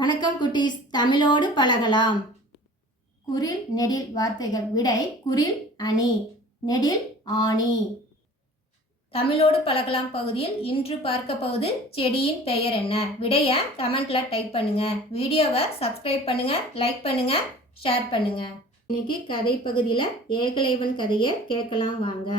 வணக்கம் குட்டீஸ், தமிழோடு பழகலாம். குரில் நெடில் வார்த்தைகள். விடை குரில் அணி, நெடில் ஆணி. தமிழோடு பழகலாம் பகுதியில் இன்று பார்க்க போகுது செடியின் பெயர் என்ன? விடைய கமெண்ட்ல டைப் பண்ணுங்க. வீடியோவை சப்ஸ்கிரைப் பண்ணுங்க, லைக் பண்ணுங்க, ஷேர் பண்ணுங்க. இன்னைக்கு கதை பகுதியில் ஏகலைவன் கதையை கேட்கலாம் வாங்க.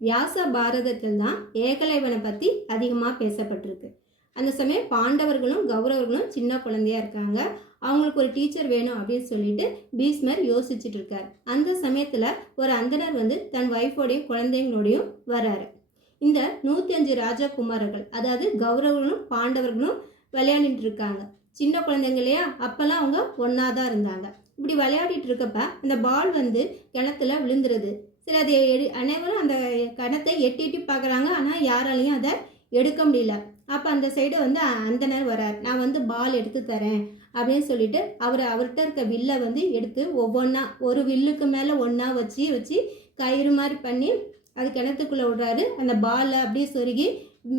வியாச பாரதத்தில் தான் ஏகலைவனை பற்றி அதிகமாக பேசப்பட்டிருக்கு. அந்த சமயம் பாண்டவர்களும் கௌரவர்களும் சின்ன குழந்தையா இருக்காங்க. அவங்களுக்கு ஒரு டீச்சர் வேணும் அப்படின்னு சொல்லிட்டு பீஷ்மர் யோசிச்சுட்டு இருக்கார். அந்த சமயத்தில் ஒரு அந்தனர் தன் ஒய்ஃபோடையும் குழந்தைங்களோடையும் வர்றாரு. இந்த 105 ராஜகுமாரர்கள், அதாவது கௌரவர்களும் பாண்டவர்களும் விளையாடிட்டு இருக்காங்க. சின்ன குழந்தைங்க இல்லையா, அப்பெல்லாம் அவங்க ஒன்றா தான் இருந்தாங்க. இப்படி விளையாடிட்டு இருக்கப்ப அந்த பால் கிணத்துல விழுந்துருது. சரி, அதை அனைவரும் அந்த கிணத்தை எட்டி பார்க்குறாங்க. ஆனால் யாராலையும் அதை எடுக்க முடியல. அப்போ அந்த சைடு அந்தனர் வரார். நான் பால் எடுத்து தரேன் அப்படின்னு சொல்லிட்டு அவர்கிட்ட இருக்க வில்லை எடுத்து ஒவ்வொன்றா ஒரு வில்லுக்கு மேலே ஒன்றா வச்சு கயிறு மாதிரி பண்ணி அது கிணத்துக்குள்ளே விடுறாரு. அந்த பாலை அப்படியே சொருகி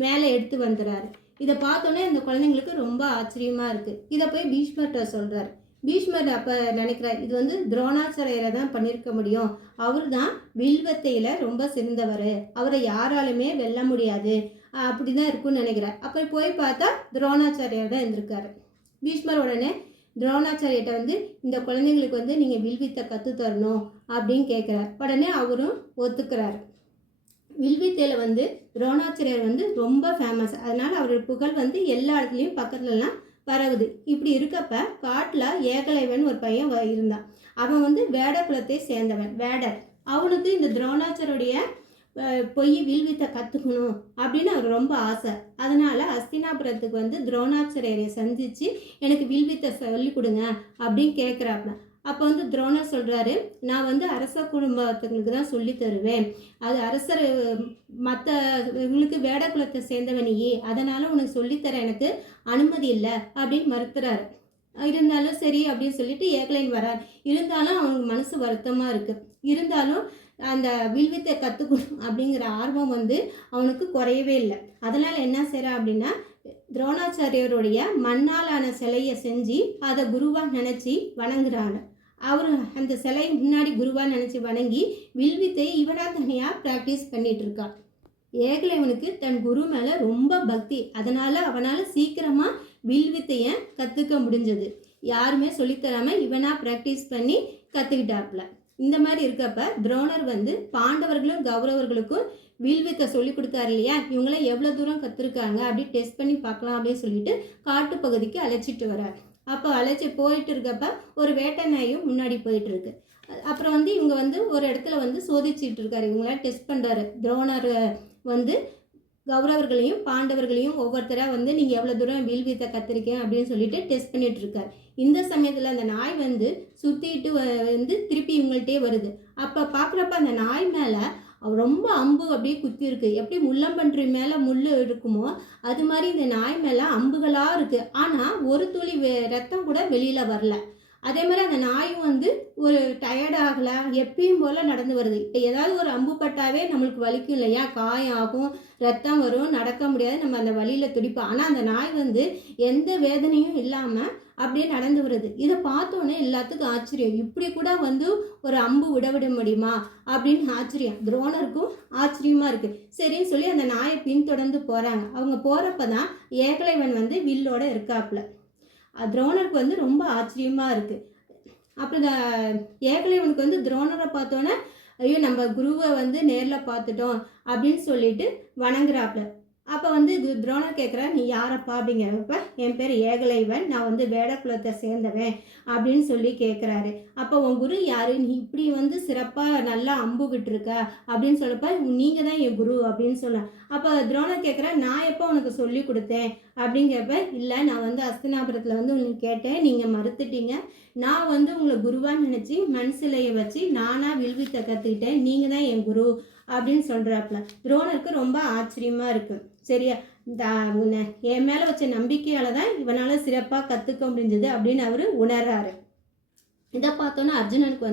மேலே எடுத்து வந்துடுறாரு. இதை பார்த்தோன்னே அந்த குழந்தைங்களுக்கு ரொம்ப ஆச்சரியமாக இருக்குது. இதை போய் பீஷ்மர்கிட்ட சொல்கிறார். பீஷ்மர் அப்போ நினைக்கிறார், இது துரோணாச்சாரியரை தான் பண்ணியிருக்க முடியும். அவர் தான் வில்வத்தையில் ரொம்ப சிறந்தவர், அவரை யாராலுமே வெல்ல முடியாது, அப்படி தான் இருக்குன்னு நினைக்கிறார். அப்போ போய் பார்த்தா துரோணாச்சாரியார் தான் இருந்திருக்காரு. பீஷ்மர் உடனே துரோணாச்சாரியிட்ட இந்த குழந்தைங்களுக்கு நீங்கள் வில்வித்தை கற்றுத்தரணும் அப்படின்னு கேட்குறார். உடனே அவரும் ஒத்துக்கிறார். வில்வித்தையில் துரோணாச்சாரியார் ரொம்ப ஃபேமஸ். அதனால் அவரோட புகழ் எல்லா இடத்துலையும் பக்கத்துலலாம் பரவுது. இப்படி இருக்கப்ப காட்டில் ஏகலைவன் ஒரு பையன் இருந்தான். அவன் வேட குலத்தை சேர்ந்தவன், வேடர். அவனுக்கு இந்த துரோணாச்சாரியுடைய போய் வில்வித்தை கற்றுக்கணும் அப்படின்னு அவர் ரொம்ப ஆசை. அதனால் அஸ்தினாபுரத்துக்கு துரோணாச்சாரியரை சந்தித்து எனக்கு வில்வித்தை சொல்லி கொடுங்க அப்படின்னு கேட்குறாப்புல. அப்போ துரோணர் சொல்கிறாரு, நான் அரச குடும்பத்துங்களுக்கு தான் சொல்லி தருவேன். அது அரசர் மற்ற இவங்களுக்கு வேட குலத்தை சேர்ந்தவனையே, அதனால் உனக்கு சொல்லித்தர எனக்கு அனுமதி இல்லை அப்படின்னு மறுத்துறாரு. இருந்தாலும் சரி அப்படின்னு சொல்லிட்டு ஏகலைவன் வரார். இருந்தாலும் அவனுக்கு மனசு வருத்தமாக இருக்குது. இருந்தாலும் அந்த வில்வித்தை கற்றுக்கணும் அப்படிங்கிற ஆர்வம் அவனுக்கு குறையவே இல்லை. அதனால் என்ன செய்கிறான் அப்படின்னா, துரோணாச்சாரியருடைய மண்ணாலான சிலையை செஞ்சு அதை குருவாக நினச்சி வணங்குறாங்க. அவர் அந்த சிலை முன்னாடி குருவாக நினச்சி வணங்கி வில்வித்தையை இவனாக தனியாக ப்ராக்டிஸ் பண்ணிகிட்டு இருக்கான். ஏகலைவனுக்கு தன் குரு மேலே ரொம்ப பக்தி. அதனால் அவனால் சீக்கிரமாக வில்வித்தையை கற்றுக்க முடிஞ்சது. யாருமே சொல்லித்தராமல் இவனாக ப்ராக்டிஸ் பண்ணி கற்றுக்கிட்டாப்புல. இந்த மாதிரி இருக்கப்ப துரோணர் பாண்டவர்களும் கௌரவர்களுக்கும் வில்வித்தை சொல்லி கொடுத்தாரு இல்லையா, இவங்களாம் எவ்வளோ தூரம் கற்றுருக்காங்க அப்படி டெஸ்ட் பண்ணி பார்க்கலாம் அப்படின்னு சொல்லிட்டு காட்டு பகுதிக்கு அழைச்சிட்டு வரார். அப்போ அழைச்சி போயிட்டு இருக்கப்ப ஒரு வேட்டை நாயும் முன்னாடி போயிட்டு இருக்கு. அப்புறம் இவங்க ஒரு இடத்துல சோதிச்சுட்டு இருக்காரு. இவங்களாம் டெஸ்ட் பண்ணுறாரு. துரோணர் கௌரவர்களையும் பாண்டவர்களையும் ஒவ்வொருத்தராக நீங்கள் எவ்வளோ தூரம் வில்வித்தை கற்றுருக்கேன் அப்படின்னு சொல்லிட்டு டெஸ்ட் பண்ணிட்டு இருக்கார். இந்த சமயத்தில் அந்த நாய் சுற்றிட்டு திருப்பி இவங்கள்ட்டே வருது. அப்போ பார்க்குறப்ப அந்த நாய் மேலே ரொம்ப அம்பு அப்படியே குத்தி இருக்கு. எப்படி முள்ளம்பன்றி மேலே முள் இருக்குமோ அது மாதிரி இந்த நாய் மேலே அம்புகளாக இருக்குது. ஆனால் ஒரு துளி ரத்தம் கூட வெளியில் வரல. அதே மாதிரி அந்த நாயும் ஒரு டயர்டாகலை, எப்பயும் போல் நடந்து வருது. இப்போ ஏதாவது ஒரு அம்பு பட்டாவே நம்மளுக்கு வலிக்கும் இல்லையா, காயம் ஆகும், ரத்தம் வரும், நடக்க முடியாது, நம்ம அந்த வலியில் துடிப்போம். ஆனால் அந்த நாய் எந்த வேதனையும் இல்லாமல் அப்படியே நடந்து வருது. இதை பார்த்தோன்னே எல்லாத்துக்கும் ஆச்சரியம். இப்படி கூட ஒரு அம்பு விட முடியுமா அப்படின்னு ஆச்சரியம். துரோணருக்கும் ஆச்சரியமாக இருக்குது. சரின்னு சொல்லி அந்த நாயை பின்தொடர்ந்து போகிறாங்க. அவங்க போகிறப்ப தான் ஏகலைவன் வில்லோட இருக்காப்புல. துரோணருக்கு ரொம்ப ஆச்சரியமாக இருக்குது. அப்புறம் ஏகலைவனுக்கு துரோணரை பார்த்தோன்னே, ஐயோ நம்ம குருவை நேரில் பார்த்துட்டோம் அப்படின்னு சொல்லிட்டு வணங்குறாப்புல. அப்போ துரோணர் கேட்குறாரு, நீ யாரப்பா அப்படிங்கிறப்ப, என் பேர் ஏகலைவன், நான் வேட குலத்தை சேர்ந்தவன் அப்படின்னு சொல்லி கேட்குறாரு. அப்போ உன் குரு யாரு, நீ இப்படி சிறப்பாக நல்லா அம்பு விட்டுருக்க அப்படின்னு சொல்லப்ப, நீங்கள் தான் என் குரு அப்படின்னு சொல்ல. அப்போ துரோணர் கேட்குறா, நான் எப்போ உனக்கு சொல்லி கொடுத்தேன் அப்படிங்கிறப்ப, இல்லை நான் அஸ்தினாபுரத்தில் உங்களுக்கு கேட்டேன், நீங்கள் மறுத்துட்டீங்க. நான் உங்களை குருவான்னு நினச்சி மண் சிலையை வச்சு நானாக வில்வித்தை கற்றுக்கிட்டேன், நீங்கள் தான் என் குரு அப்படின்னு சொல்கிறாப்புல. துரோணருக்கு ரொம்ப ஆச்சரியமாக இருக்குது. சரியா, என் மேலே வச்ச நம்பிக்கையால் தான் இவனால் சிறப்பாக கற்றுக்க முடிஞ்சது அப்படின்னு அவர் உணர்றாரு. இதை பார்த்தோன்னா அர்ஜுனனுக்கு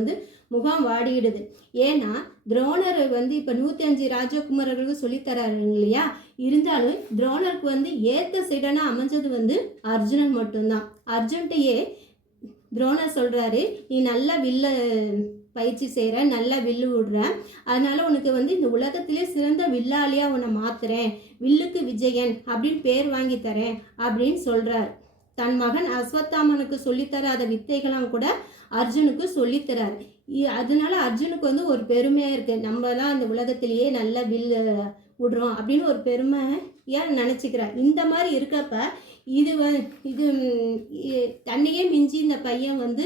முகம் வாடிடுது. ஏன்னா துரோணர் வந்து இப்போ 105 ராஜகுமாரர்களுக்கு சொல்லித்தராரு இல்லையா, இருந்தாலும் துரோணருக்கு வந்து ஏற்ற சீடனாக அமைஞ்சது வந்து அர்ஜுனன் மட்டும்தான். அர்ஜுன்கிட்டயே துரோணர் சொல்கிறாரு, நீ நல்லா பயிற்சி செய்கிற, நல்லா வில்லு விடுற, அதனால் உனக்கு வந்து இந்த உலகத்திலே சிறந்த வில்லாளியாக உன்னை மாற்றுறேன், வில்லுக்கு விஜயன் அப்படின்னு பேர் வாங்கி தரேன் அப்படின்னு சொல்கிறார். தன் மகன் அஸ்வத்தாமனுக்கு சொல்லித்தராத வித்தைகளாம் கூட அர்ஜுனுக்கு சொல்லித்தரார். அதனால அர்ஜுனுக்கு வந்து ஒரு பெருமையாக இருக்குது, நம்ம தான் இந்த உலகத்திலேயே நல்ல வில்லு விடுறோம் அப்படின்னு ஒரு பெருமையாக நினச்சிக்கிறார். இந்த மாதிரி இருக்கப்ப இது தன்னையே மிஞ்சி இந்த பையன் வந்து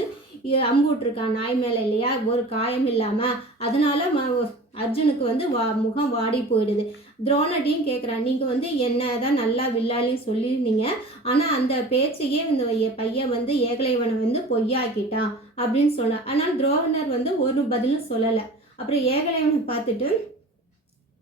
அம்புட்ருக்கான் நாய் மேலே இல்லையா, ஒரு காயம் இல்லாமல். அதனால் அர்ஜுனுக்கு வந்து முகம் வாடி போயிடுது. துரோணர்டையும் கேட்குறான், நீங்கள் வந்து என்ன தான் நல்லா வில்லாலின்னு சொல்லியிருந்தீங்க, ஆனால் அந்த பேச்சையே இந்த பையன் வந்து ஏகலைவனை வந்து பொய்யாக்கிட்டான் அப்படின்னு சொன்னான். ஆனால் துரோணர் வந்து ஒரு பதிலும் சொல்லலை. அப்புறம் ஏகலைவனை பார்த்துட்டு,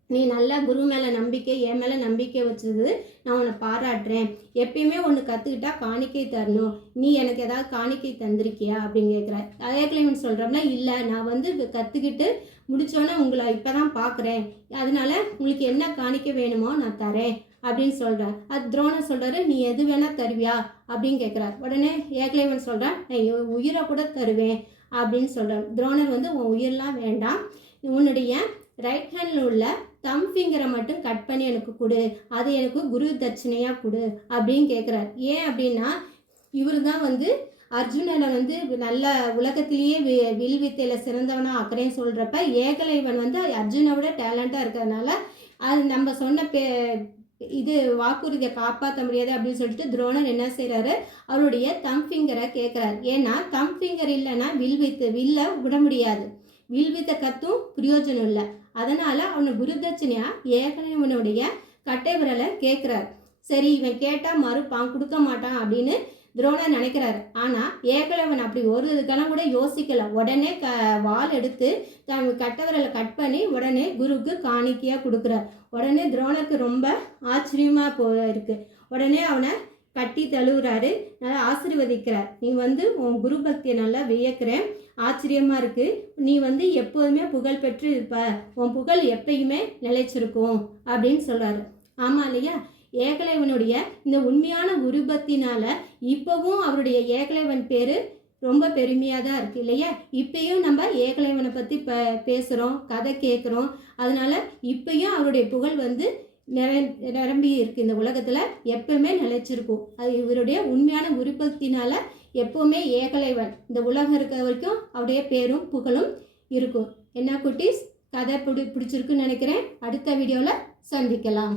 நீ நல்லா குரு மேலே நம்பிக்கை, என் மேலே நம்பிக்கை வச்சது நான் உன்னை பாராட்டுறேன், எப்பயுமே ஒன்று கற்றுக்கிட்டா காணிக்கை தரணும், நீ எனக்கு ஏதாவது காணிக்கை தந்திருக்கியா அப்படின்னு கேட்குறேன். ஏகலைவன் சொல்கிறோம்னா, இல்லை நான் வந்து கற்றுக்கிட்டு முடித்தோன்னே உங்களை இப்போ தான் பார்க்குறேன், அதனால் உங்களுக்கு என்ன காணிக்கை வேணுமோ நான் தரேன் அப்படின்னு சொல்கிறேன். அது துரோணர் சொல்கிறாரு, நீ எது வேணால் தருவியா அப்படின்னு கேட்குறார். உடனே ஏகலைவன் சொல்கிறான், நான் உயிரை கூட தருவேன் அப்படின்னு சொல்கிறார். துரோணர் வந்து உன் உயிரெலாம் வேண்டாம், உன்னுடைய ரைட் ஹேண்டில் உள்ள தம் ஃபிங்கரை மட்டும் கட் பண்ணி எனக்கு கொடு, அது எனக்கு குரு தட்சிணையாக கொடு அப்படின்னு கேட்குறார். ஏன் அப்படின்னா, இவர் தான் வந்து அர்ஜுனனை வந்து நல்ல உலகத்திலேயே வில் வித்தையில் சிறந்தவனாக ஆக்குறேன்னு சொல்கிறப்ப, ஏகலைவன் வந்து அர்ஜுனை விட டேலண்ட்டாக இருக்கிறதுனால அது நம்ம சொன்ன இது வாக்குறுதியை காப்பாற்ற முடியாது அப்படின்னு சொல்லிட்டு துரோணர் என்ன செய்கிறாரு, அவருடைய தம் ஃபிங்கரை கேட்குறாரு. ஏன்னா தம் ஃபிங்கர் இல்லைன்னா வில்லை விட முடியாது, வில் வித்தை கத்தும் பிரயோஜனம் இல்லை. அதனால் அவனை குருதட்சணையாக ஏகலைவனுடைய கட்டை விரலை கேட்குறார். சரி, இவன் கேட்டால் மறுப்பான், கொடுக்க மாட்டான் அப்படின்னு துரோணர் நினைக்கிறாரு. ஆனால் ஏகலைவன் அப்படி ஒரு கணம் கூட யோசிக்கலை. உடனே வாள் எடுத்து தன் கட்டை விரலை கட் பண்ணி உடனே குருக்கு காணிக்கையாக கொடுக்குறார். உடனே துரோணருக்கு ரொம்ப ஆச்சரியமாக இருக்கு. உடனே அவனை கட்டி தழுவுறாரு, நல்லா ஆசீர்வதிக்கிறார். நீ வந்து உன் குரு பக்தியை நல்லா வியக்கிறேன், ஆச்சரியமாக இருக்குது, நீ வந்து எப்போதுமே புகழ் பெற்று இருப்ப, உன் புகழ் எப்பயுமே நிலைச்சிருக்கும் அப்படின்னு சொல்கிறாரு. ஆமாம் இல்லையா, ஏகலைவனுடைய இந்த உண்மையான குரு பக்தினால இப்போவும் அவருடைய ஏகலைவன் பேர் ரொம்ப பெருமையாக தான் இருக்குது இல்லையா. இப்பயும் நம்ம ஏகலைவனை பற்றி பேசுகிறோம், கதை கேட்குறோம். அதனால் இப்பயும் அவருடைய புகழ் வந்து நிரம்பி இருக்குது, இந்த உலகத்தில் எப்பவுமே நிலைச்சிருக்கும். அது இவருடைய உண்மையான குருபக்தினால எப்போவுமே ஏகலைவன் இந்த உலகம் இருக்கிற வரைக்கும் அவருடைய பேரும் புகழும் இருக்கும். என்ன குட்டீஸ், கதை பிடிச்சிருக்குன்னு நினைக்கிறேன். அடுத்த வீடியோவில் சந்திக்கலாம்.